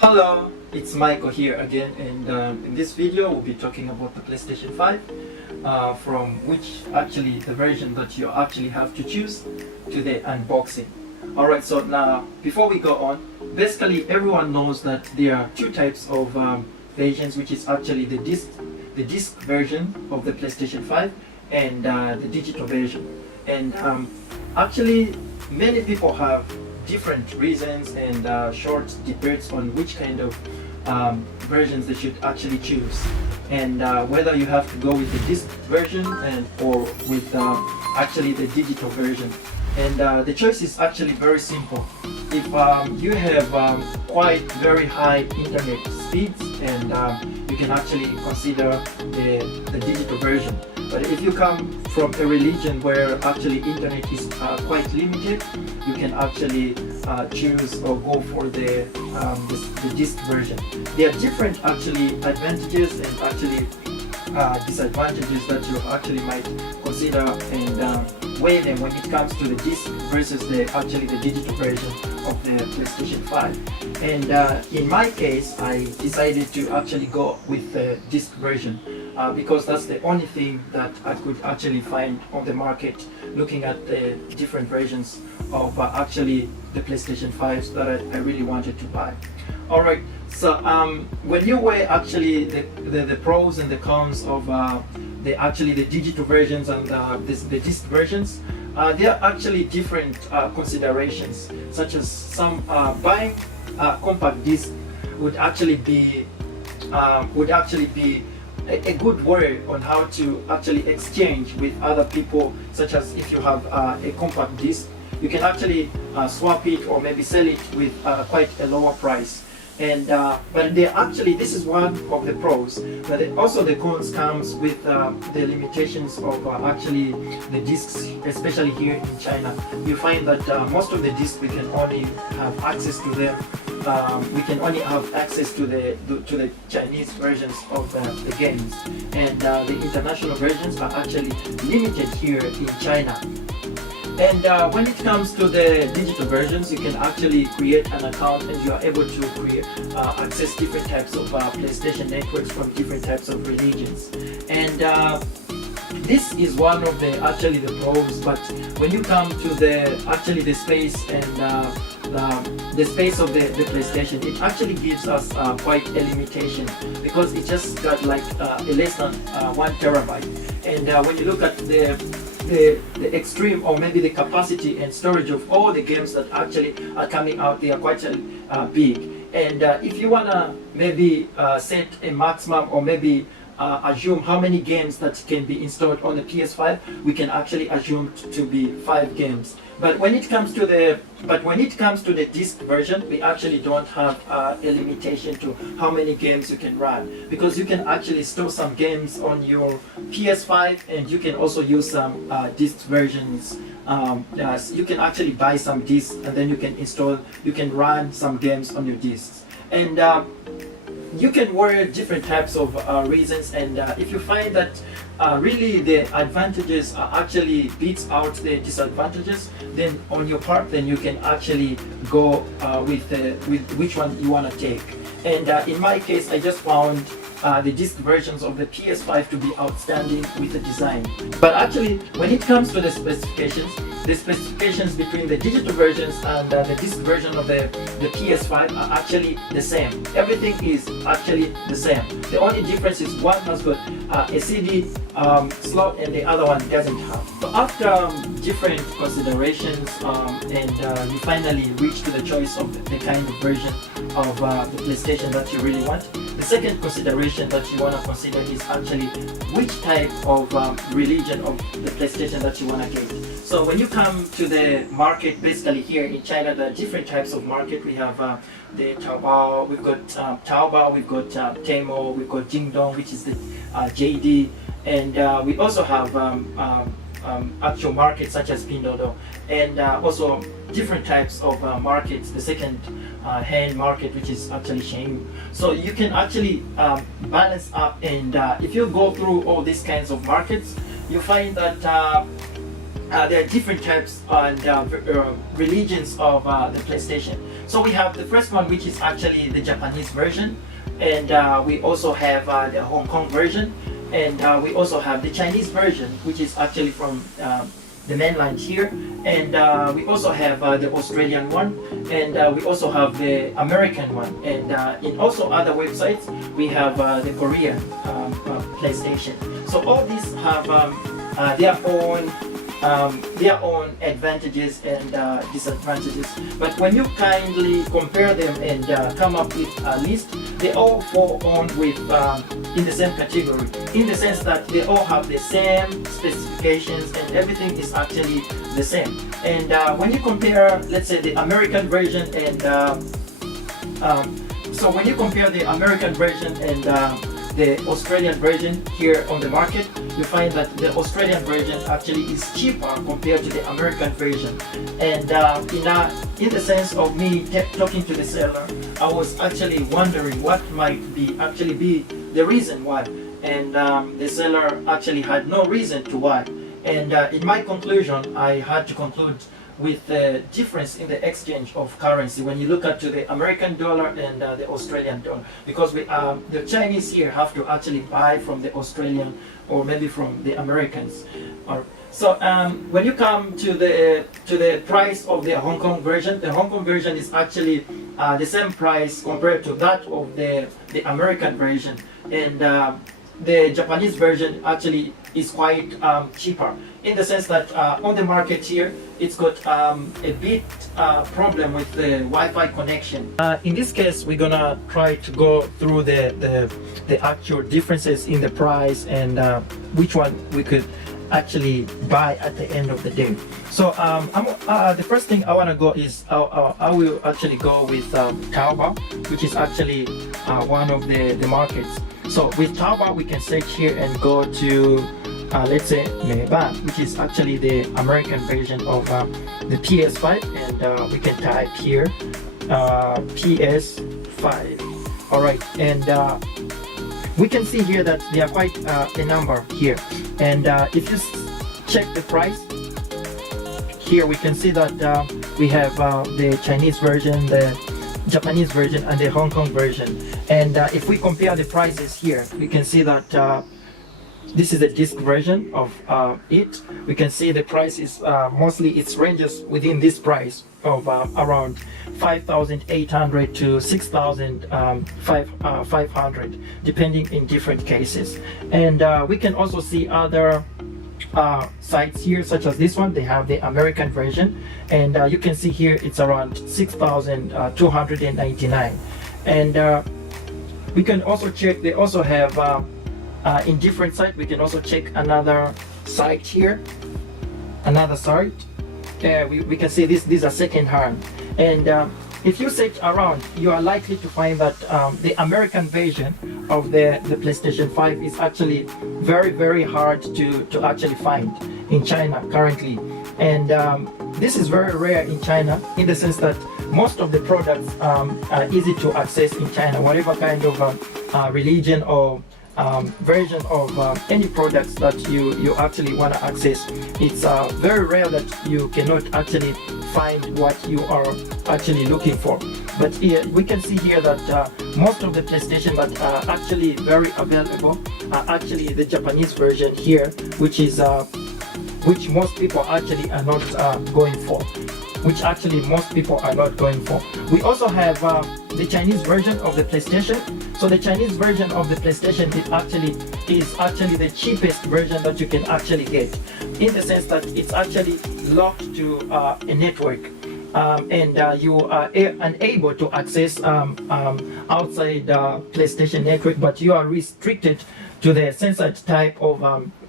Hello, it's Michael here again, and in this video we'll be talking about the PlayStation 5 from which actually the version that you actually have to choose to the unboxing. Alright, so now before we go on, basically everyone knows that there are two types of versions, which is actually the disc version of the PlayStation 5 and the digital version. And actually many people have different reasons and short debates on which kind of versions they should actually choose, and whether you have to go with the disc version or with actually the digital version. And the choice is actually very simple. If you have quite very high internet speeds, and you can actually consider the digital version. But if you come from a religion where actually internet is quite limited, you can actually choose or go for the disc version. There are different actually advantages and actually disadvantages that you actually might consider and weigh them when it comes to the disc versus the digital version of the PlayStation 5. And in my case, I decided to actually go with the disc version because that's the only thing that I could actually find on the market, looking at the different versions of actually the PlayStation 5s that I really wanted to buy. Alright, so when you weigh actually the pros and the cons of the digital versions and the disc versions, there are actually different considerations, such as some buying compact disc would actually be a good way on how to actually exchange with other people, such as if you have a compact disc, you can actually swap it or maybe sell it with quite a lower price. And but this is one of the pros, but also the cons comes with the limitations of actually the discs, especially here in China. You find that most of the discs we can only have access to them. We can only have access to the Chinese versions of the games, and the international versions are actually limited here in China. And when it comes to the digital versions, you can actually create an account and you are able to access different types of PlayStation networks from different types of religions. And this is one of the pros. But when you come to the space and the space of the PlayStation, it actually gives us quite a limitation, because it just got like less than 1 terabyte. And when you look at the extreme, or maybe the capacity and storage of all the games that actually are coming out, they are quite big. And if you wanna maybe set a maximum, or maybe assume how many games that can be installed on the PS5, we can actually assume to be 5 games. But when it comes to the disc version, we actually don't have a limitation to how many games you can run, because you can actually store some games on your PS5, and you can also use some disc versions. You can actually buy some discs, and then you can run some games on your discs. And you can weigh different types of reasons, and if you find that really the advantages actually beats out the disadvantages, then on your part, then you can actually go with which one you want to take. And in my case, I just found the disc versions of the PS5 to be outstanding with the design. But actually, when it comes to the specifications between the digital versions and the disc version of the PS5 are actually the same. Everything is actually the same. The only difference is one has got a CD slot and the other one doesn't have. So after different considerations, and you finally reach to the choice of the kind of version of the PlayStation that you really want, the second consideration that you want to consider is actually which type of religion of the PlayStation that you want to get. So when you come to the market, basically here in China, there are different types of market. We have the Taobao, we've got Taobao, we've got Temu, we've got Jingdong, which is the JD, and we also have actual markets such as Pinduoduo, and also different types of markets, the second hand market, which is actually Shein. So you can actually balance up, and if you go through all these kinds of markets, you find that there are different types and religions of the PlayStation. So we have the first one, which is actually the Japanese version, and we also have the Hong Kong version, and we also have the Chinese version, which is actually from the mainland here, and we also have the Australian one, and we also have the American one, and in also other websites we have the Korean PlayStation. So all these have their own advantages and disadvantages, but when you kindly compare them and come up with a list, they all fall on with in the same category, in the sense that they all have the same specifications and everything is actually the same. And when you compare, let's say, the American version and so when you compare the American version and the Australian version here on the market, you find that the Australian version actually is cheaper compared to the American version. And in the sense of me talking to the seller, I was actually wondering what might be the reason why. And the seller actually had no reason to why. And in my conclusion, I had to conclude with the difference in the exchange of currency when you look at to the American dollar and the Australian dollar, because the Chinese here have to actually buy from the Australian or maybe from the Americans. So when you come to the price of the Hong Kong version, the Hong Kong version is actually the same price compared to that of the American version, and the Japanese version actually is quite cheaper, in the sense that on the market here it's got a bit problem with the Wi-Fi connection. In this case, we're gonna try to go through the actual differences in the price and which one we could actually buy at the end of the day. So the first thing I want to go is I will actually go with Taobao, which is actually one of the markets. So with Taobao, we can search here and go to let's say Meiban, which is actually the American version of the PS5, and we can type here PS5. All right, and we can see here that there are quite a number here, and if you check the price here, we can see that we have the Chinese version, the Japanese version, and the Hong Kong version. And if we compare the prices here, we can see that this is the disc version of it. We can see the price is mostly, it ranges within this price of around 5,800 to 6,500, depending in different cases. And we can also see other sites here, such as this one. They have the American version, and you can see here it's around 6,299. And we can also check, they also have in different sites, we can also check another site here, another site. We can see these are second hand, and if you search around, you are likely to find that the American version of the PlayStation 5 is actually very hard to actually find in China currently. And this is very rare in China, in the sense that most of the products are easy to access in China. Whatever kind of religion or version of any products that you actually want to access, it's very rare that you cannot actually find what you are actually looking for. But here we can see here that most of the PlayStation that are actually very available are actually the Japanese version here, which is which most people actually are not going for. Which actually most people are not going for. We also have the Chinese version of the PlayStation. So the Chinese version of the PlayStation is actually the cheapest version that you can actually get, in the sense that it's actually locked to a network, and you are unable to access outside PlayStation network, but you are restricted to the censored type of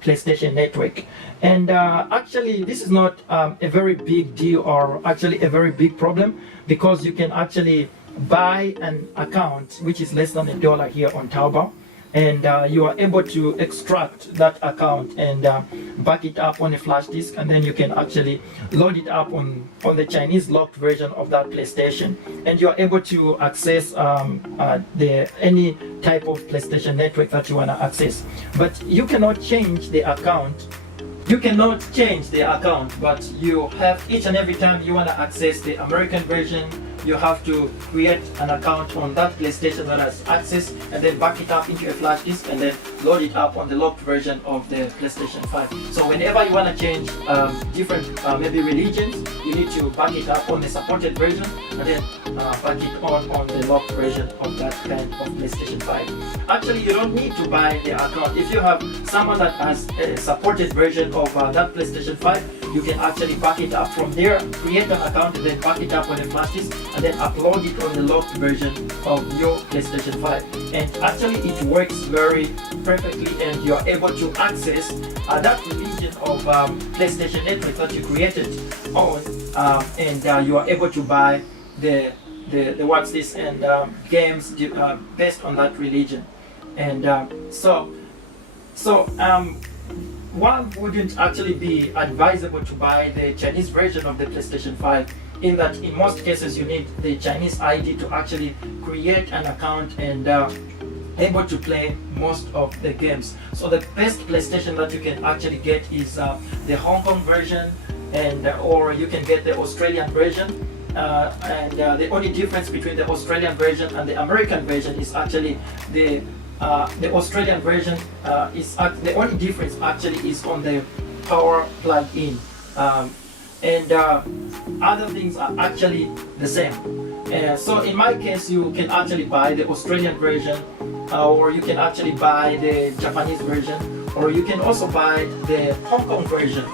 PlayStation network. And actually this is not a very big deal, or actually a very big problem, because you can actually buy an account which is less than $1 here on Taobao, and you are able to extract that account and back it up on a flash disk, and then you can actually load it up on the Chinese locked version of that PlayStation, and you are able to access any type of PlayStation network that you want to access. But you cannot change the account you cannot change the account, but you have each and every time you want to access the American version, you have to create an account on that PlayStation that has access and then back it up into a flash disk and then load it up on the locked version of the PlayStation 5. So whenever you want to change different maybe religions, you need to back it up on the supported version and then back it on the locked version of that kind of PlayStation 5. Actually, you don't need to buy the account. If you have someone that has a supported version of that PlayStation 5, you can actually back it up from there, create an account and then back it up on a flash disk and then upload it on the locked version of your PlayStation 5. And actually it works very perfectly and you are able to access that region of PlayStation Network that you created on and you are able to buy the what's this and games based on that religion. And one wouldn't actually be advisable to buy the Chinese version of the PlayStation 5, in that in most cases you need the Chinese ID to actually create an account and able to play most of the games. So the best PlayStation that you can actually get is the Hong Kong version, and or you can get the Australian version. The only difference between the Australian version and the American version is actually the Australian version the only difference actually is on the power plug-in, and other things are actually the same. So in my case, you can actually buy the Australian version, or you can actually buy the Japanese version, or you can also buy the Hong Kong version.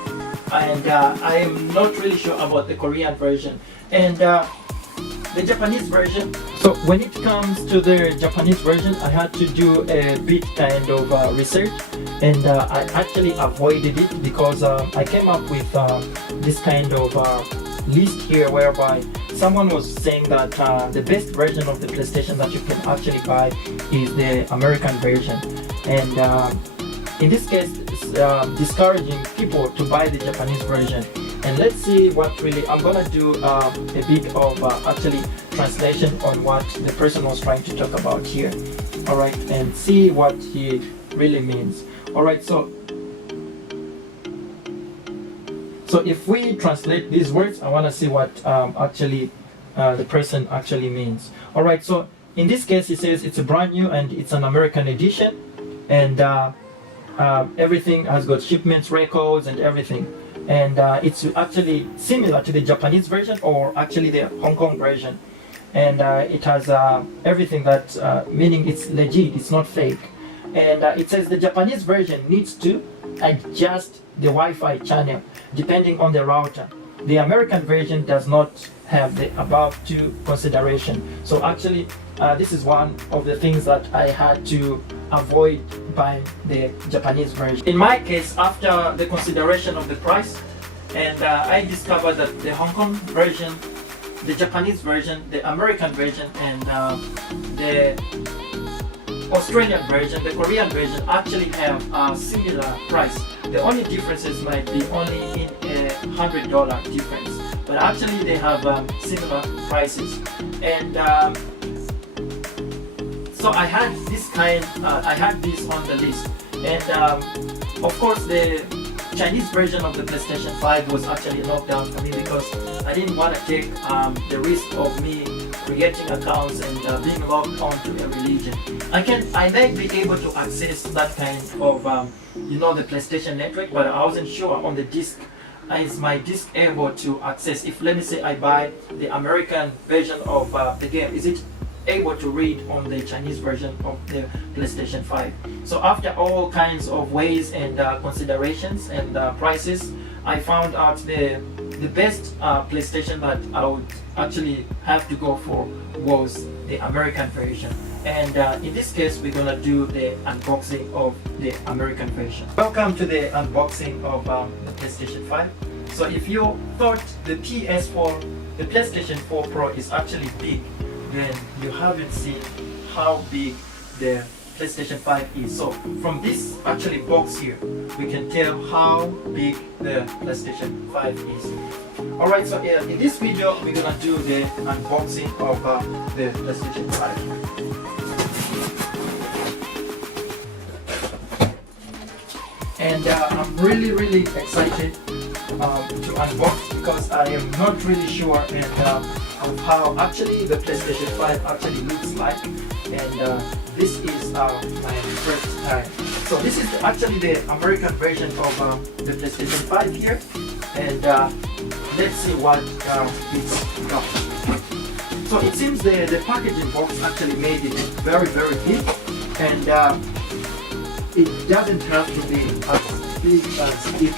And I am not really sure about the Korean version and the Japanese version. So when it comes to the Japanese version, I had to do a bit kind of research, and I actually avoided it because I came up with this kind of list here whereby someone was saying that the best version of the PlayStation that you can actually buy is the American version, and in this case it's discouraging people to buy the Japanese version. And let's see what really, I'm gonna do a bit of actually translation on what the person was trying to talk about here. All right, and see what he really means. All right, so if we translate these words, I wanna see what actually the person actually means. All right, so in this case, he says it's a brand new and it's an American edition, and everything has got shipments, records, and everything. And it's actually similar to the Japanese version, or actually the Hong Kong version, and it has everything that meaning it's legit, it's not fake. And it says the Japanese version needs to adjust the Wi-Fi channel depending on the router. The American version does not have the above two consideration. So actually this is one of the things that I had to avoid buying the Japanese version. In my case, after the consideration of the price, and I discovered that the Hong Kong version, the Japanese version, the American version, and the Australian version, the Korean version actually have a similar price. The only differences might be only in $100 difference, but actually they have similar prices. And so I had this I had this on the list, and of course the Chinese version of the PlayStation 5 was actually locked down for me because I didn't want to take the risk of me creating accounts and being logged onto a religion. I might be able to access that kind of the PlayStation network, but I wasn't sure on the disc. Is my disc able to access, if let me say I buy the American version of the game, is it able to read on the Chinese version of the PlayStation 5? So after all kinds of ways and considerations and prices, I found out the best PlayStation that I would actually have to go for was the American version. And in this case, we're gonna do the unboxing of the American version. Welcome to the unboxing of the PlayStation 5. So if you thought the the PlayStation 4 Pro is actually big, then you haven't seen how big the PlayStation 5 is. So from this actually box here, we can tell how big the PlayStation 5 is. Alright, so in this video, we're gonna do the unboxing of the PlayStation 5. and I'm really excited to unbox, because I am not really sure of how actually the PlayStation 5 actually looks like, and this is my first time. So this is actually the American version of the PlayStation 5 here, and let's see what it's got. So it seems the packaging box actually made it very big, and it doesn't have to be as big as it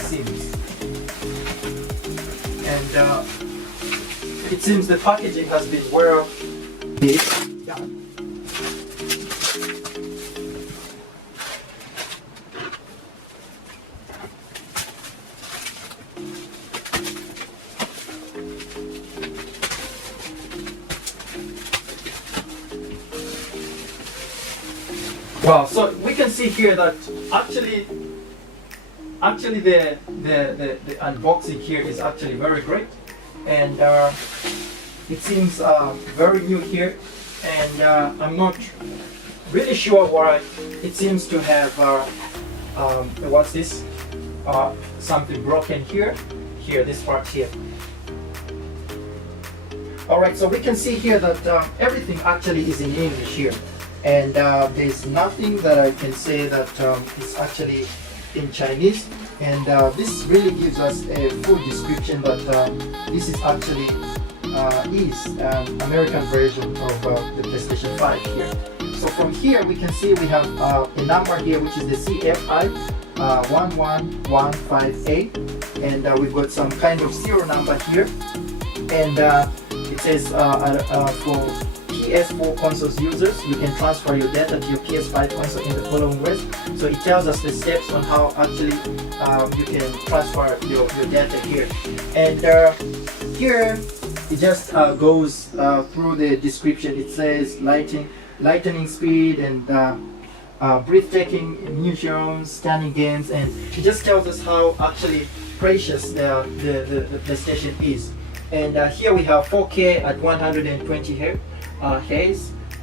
seems. And it seems the packaging has been well done. Wow, so we can see here that actually the unboxing here is actually very great, and it seems very new here, and I'm not really sure why it seems to have what's this, something broken here, this part here. Alright, so we can see here that everything actually is in English here, and there's nothing that I can say that is actually in Chinese, and this really gives us a full description that this is actually American version of the PlayStation 5 here. So from here we can see we have a number here, which is the CFI 11158, and we've got some kind of serial number here, and it says for PS4 consoles users, you can transfer your data to your PS5 console in the following ways. So it tells us the steps on how actually you can transfer your data here. And here it just goes through the description. It says lightning speed and breathtaking neurons, stunning games, and it just tells us how actually precious the PlayStation is. And here we have 4K at 120 Hz.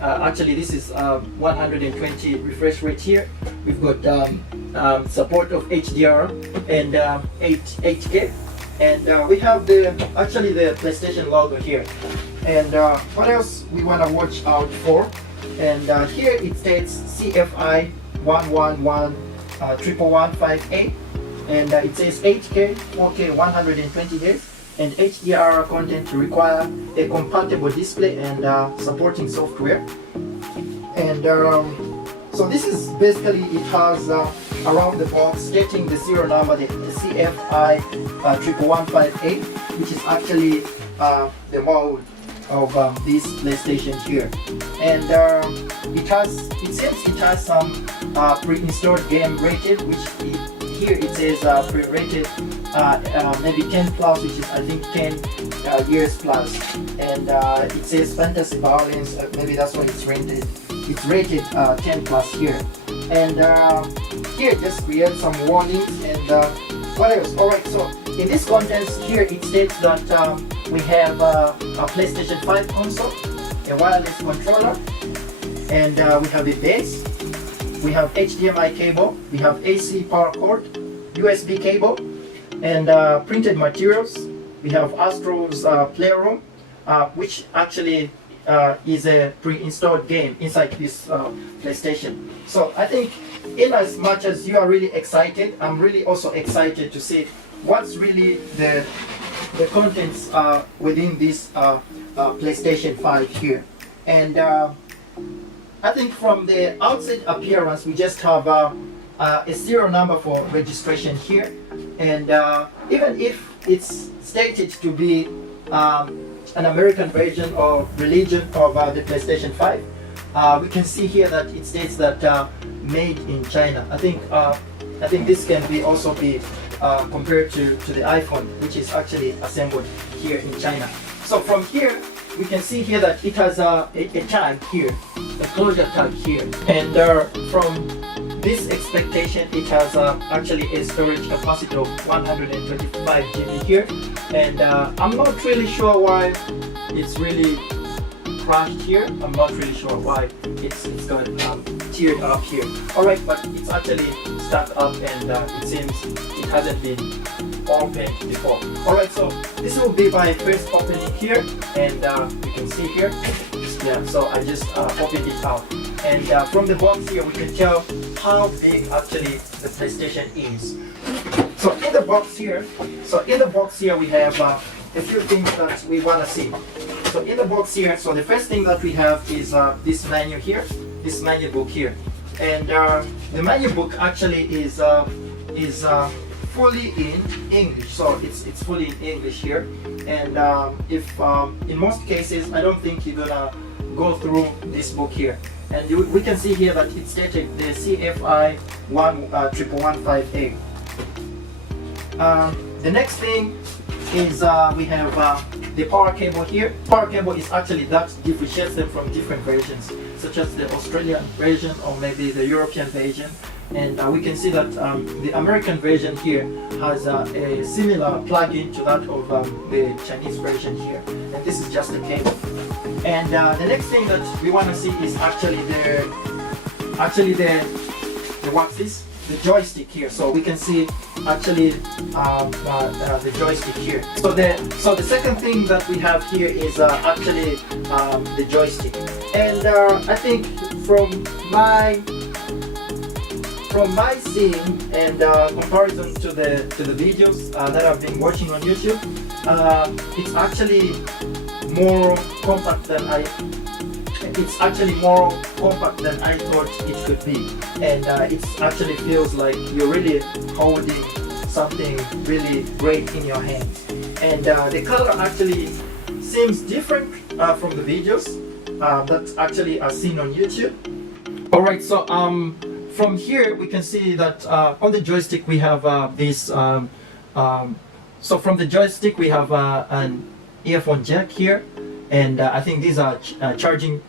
Actually this is 120 refresh rate here. We've got support of HDR and 8K, and we have the PlayStation logo here. And what else we want to watch out for? And here it states CFI 1111158, and it says 8K, 4K, 120 Hz. And HDR content to require a compatible display and supporting software. And so this is basically, it has around the box stating the serial number, the CFI 11158, which is actually the mode of this PlayStation here. And it seems it has some pre-installed game rated, which here it says pre-rated maybe 10 plus, which is I think 10 years plus, and it says fantasy violence, maybe that's why it's rated. It's rated 10 plus here, and here just create some warnings and what else. Alright, so in this contents here it states that we have a PlayStation 5 console, a wireless controller, and we have a base, we have HDMI cable, we have AC power cord, USB cable, and printed materials. We have Astro's Playroom, which actually is a pre-installed game inside this PlayStation. So I think in as much as you are really excited, I'm really also excited to see what's really the contents within this PlayStation 5 here. And I think from the outside appearance, we just have a serial number for registration here, and even if it's stated to be an American version or religion of the PlayStation 5, we can see here that it states that made in China. I think this can be also be compared to the iPhone, which is actually assembled here in China. So from here we can see here that it has a tag here, a closure tag here, and from this expectation it has actually a storage capacity of 125 GB here, and I'm not really sure why it's really crashed here. I'm not really sure why it's got teared up here. Alright, but it's actually stuck up, and it seems it hasn't been opened before. Alright, so this will be my first opening here, and you can see here. Yeah, so I just opened it out, and from the box here we can tell how big actually the PlayStation is. So in the box here, we have a few things that we want to see. So in the box here, so the first thing that we have is this menu here, this menu book here, and the menu book actually is fully in English. So it's fully in English here, and if in most cases I don't think you're gonna go through this book here, and we can see here that it's stated the CFI 1115A. The next thing is we have the power cable here. Power cable is actually that differentiates them from different versions, such as the Australian version or maybe the European version. And we can see that the American version here has a similar plug-in to that of the Chinese version here. And this is just a cable. And the next thing that we want to see is actually what's this? The joystick here. So we can see actually the joystick here. So the second thing that we have here is actually the joystick. And I think from my seeing and comparison to the videos that I've been watching on YouTube, it's actually more compact than I thought it could be, and it actually feels like you're really holding something really great in your hands. And the color actually seems different from the videos that actually are seen on YouTube. Alright, so from here we can see that on the joystick we have this so from the joystick we have an earphone jack here, and I think these are charging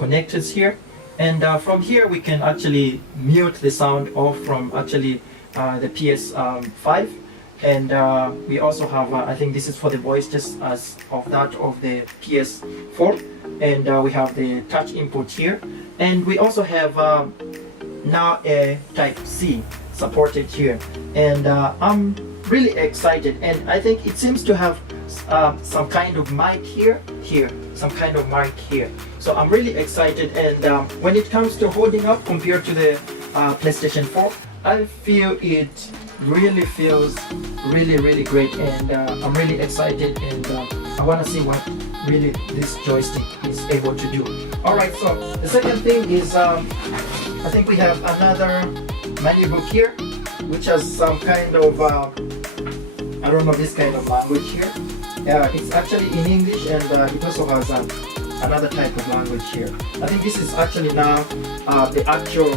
connectors here, and from here we can actually mute the sound off from actually the PS5, and we also have I think this is for the voice just as of that of the PS4, and we have the touch input here, and we also have now a type C supported here, and I'm really excited, and I think it seems to have some kind of mic here, some kind of mic here. So I'm really excited, and when it comes to holding up compared to the PlayStation 4, I feel it really feels really great, and I'm really excited, and I want to see what really this joystick is able to do. Alright, so the second thing is I think we have another menu book here, which has some kind of I don't know this kind of language here. It's actually in English, and it also has another type of language here. I think this is actually now the actual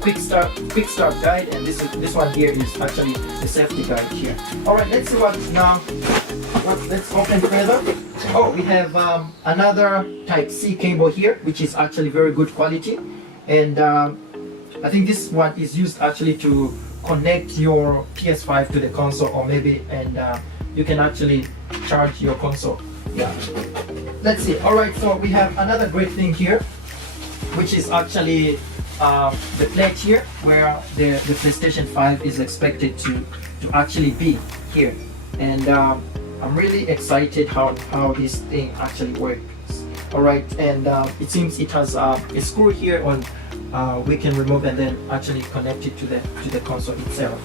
quick start guide, and this one here is actually the safety guide here. Alright, let's see what now. Let's open further. Oh, we have another type C cable here, which is actually very good quality, and I think this one is used actually to connect your PS5 to the console, or maybe and you can actually charge your console. Yeah, let's see. Alright, so we have another great thing here, which is actually the plate here where the PlayStation 5 is expected to actually be here, and I'm really excited how this thing actually works. Alright, and it seems it has a screw here on we can remove and then actually connect it to the console itself.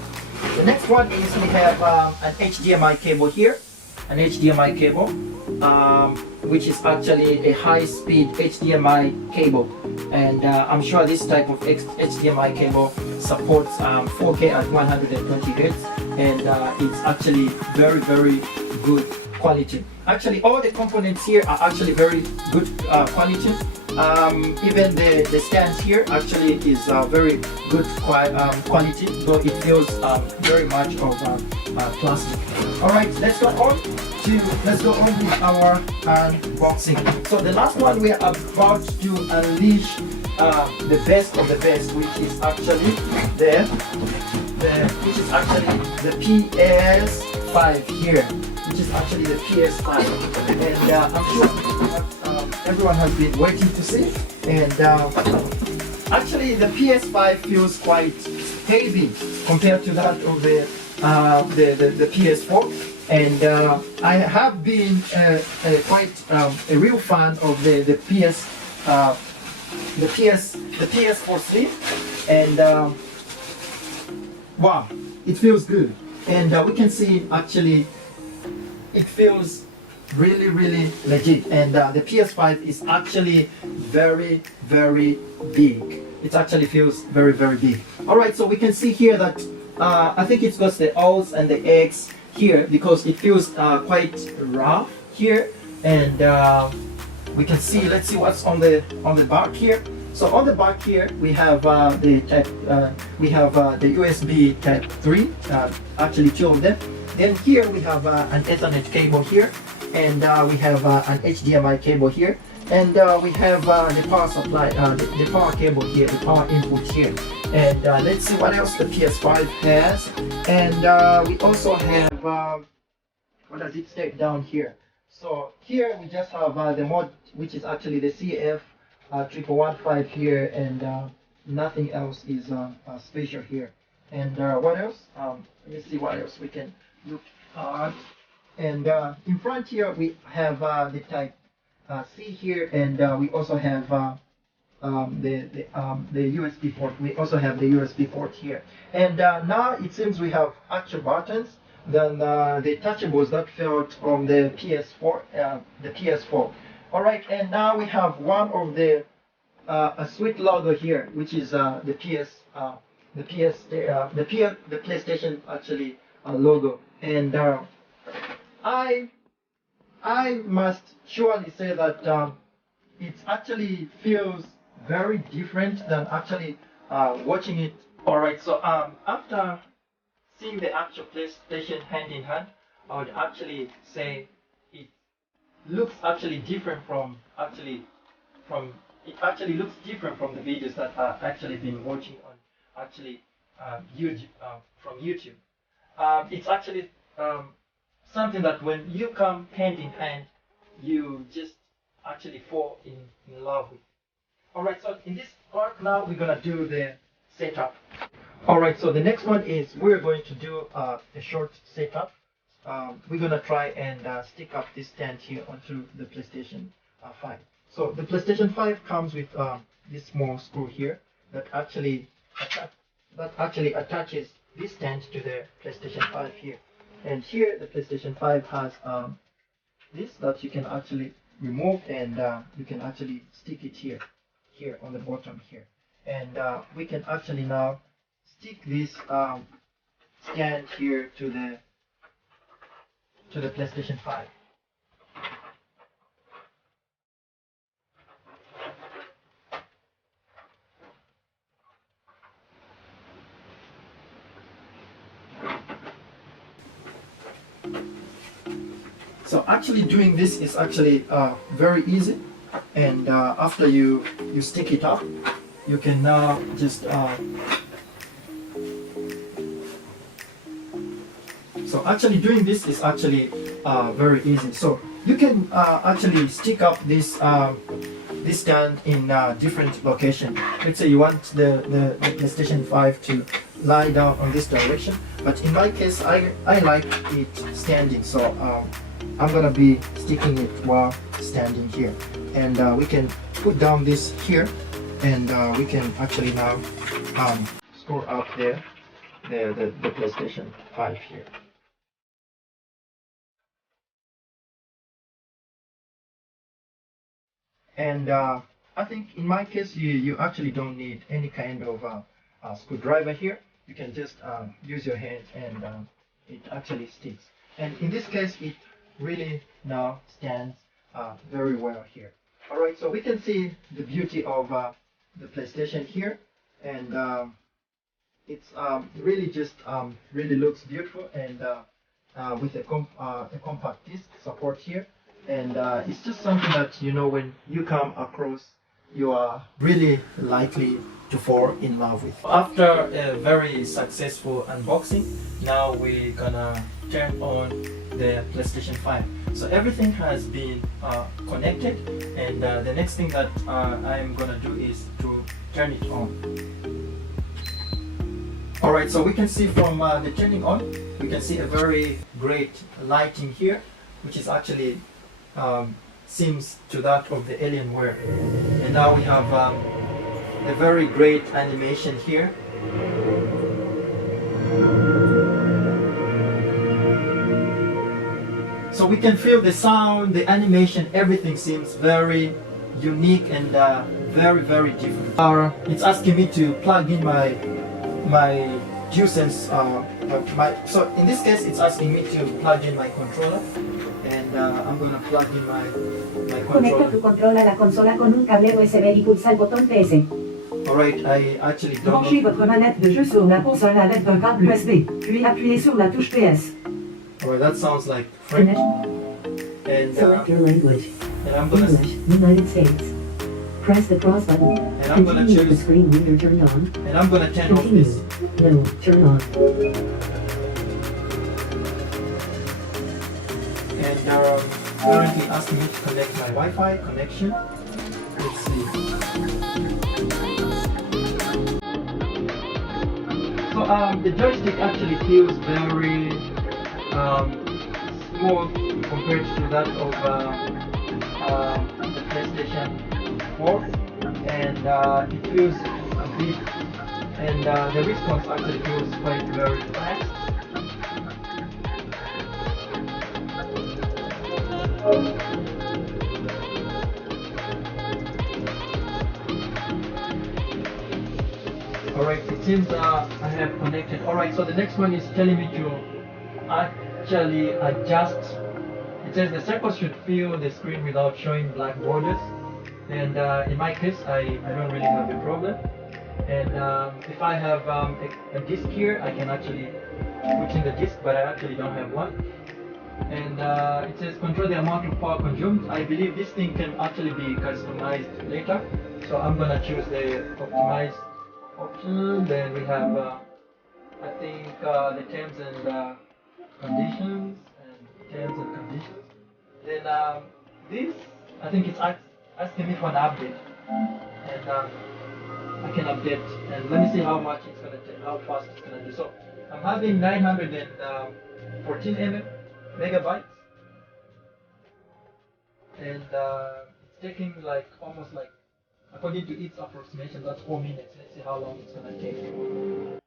The next one is we have an HDMI cable here, an HDMI cable, which is actually a high-speed HDMI cable, and I'm sure this type of HDMI cable supports 4K at 120 Hz, and it's actually very good quality. Actually, all the components here are actually very good quality. Even the stands here actually is very good quality, though it feels very much of plastic. Alright, let's go on with our unboxing. So the last one, we are about to unleash the best of the best, which is actually the PS5 here, which is actually the PS5, and I'm sure everyone has been waiting to see. And actually, the PS5 feels quite heavy compared to that of the PS4. And I have been quite a real fan of the PS4 Slim, and wow, it feels good. And we can see actually it feels really legit. And the PS5 is actually very big. It actually feels very big. All right, so we can see here that I think it's got the O's and the X here because it feels quite rough here. And we can see, let's see what's on the back here. So on the back here we have the USB Type 3, actually two of them. Then here we have an Ethernet cable here, and we have an HDMI cable here, and we have the power supply, the power cable here, the power input here. And let's see what else the PS5 has. And we also have what does it state down here? So here we just have the mod, which is actually the CF 1115 here, and nothing else is special here. And what else? Let me see what else we can look at. And in front here we have the Type C here, and we also have the USB port. We also have the USB port here. And now it seems we have actual buttons than the touchables that felt on the PS4. All right, and now we have one of the a sweet logo here, which is the PlayStation actually logo. And I must surely say that it actually feels very different than actually watching it. All right, so after seeing the actual PlayStation hand in hand, I would actually say it looks actually different from the videos that I've actually been watching on YouTube, from YouTube. It's actually something that when you come hand in hand, you just actually fall in love with. Alright, so in this part now we're gonna do the setup. Alright, so the next one is we're going to do a short setup. We're gonna try and stick up this stand here onto the PlayStation 5. So the PlayStation 5 comes with this small screw here that actually attaches this stand to the PlayStation 5 here. And here the PlayStation 5 has this that you can actually remove, and you can actually stick it here on the bottom here. And we can actually now stick this stand here to the PlayStation 5. So actually doing this is actually very easy, and after you stick it up, you can now just so actually doing this is actually very easy. So you can actually stick up this this stand in different location. Let's say you want the PlayStation 5 to lie down on this direction, but in my case I like it standing, so I'm gonna be sticking it while standing here. And we can put down this here, and we can actually now store up the PlayStation 5 here. And I think in my case you actually don't need any kind of screwdriver here. You can just use your hand, and it actually sticks. And in this case it really now stands very well here. Alright, so we can see the beauty of the PlayStation here, and it's really just really looks beautiful, and with a compact disc support here. And it's just something that, you know, when you come across you are really likely to fall in love with. After a very successful unboxing, now we're gonna turn on the PlayStation 5. So everything has been connected, and the next thing that I'm gonna do is to turn it on. Alright, so we can see from the turning on, we can see a very great lighting here, which is actually seems to that of the Alienware. And now we have a very great animation here. So we can feel the sound, the animation, everything seems very unique and very, very different. It's asking me to plug in my DualSense. So in this case, it's asking me to plug in my controller, and I'm going to plug in my Conecta tu controller. contrôle à la console con un câble USB et pulsa le bouton PS. Alright, I actually Branchez download. votre manette de jeu sur la console avec un câble USB, puis appuyez sur la touche PS. Alright, that sounds like French. And Select your language. I'm gonna English, United States. Press the cross button. And I'm gonna Continue with the choose- screen reader turned on. and I'm gonna turn off Continue. this. No, turn on. And currently asking me to connect my Wi-Fi connection. Let's see. So the joystick actually feels very smooth compared to that of the PlayStation 4, and it feels a bit, and the response actually feels quite very fast. Alright, it seems I have connected. Alright, so the next one is telling me to actually adjust. It says the circle should fill the screen without showing black borders. And in my case, I don't really have a problem. And if I have a disc here, I can actually put in the disc, but I actually don't have one. And it says control the amount of power consumed. I believe this thing can actually be customized later. So I'm gonna choose the optimized option. Then we have, I think, the terms and conditions and terms and conditions. Then this, I think it's asking me for an update, and I can update. And let me see how much it's gonna take, how fast it's gonna do. So I'm having 914 megabytes, and it's taking like almost like, according to its approximation, that's 4 minutes. Let's see how long it's gonna take.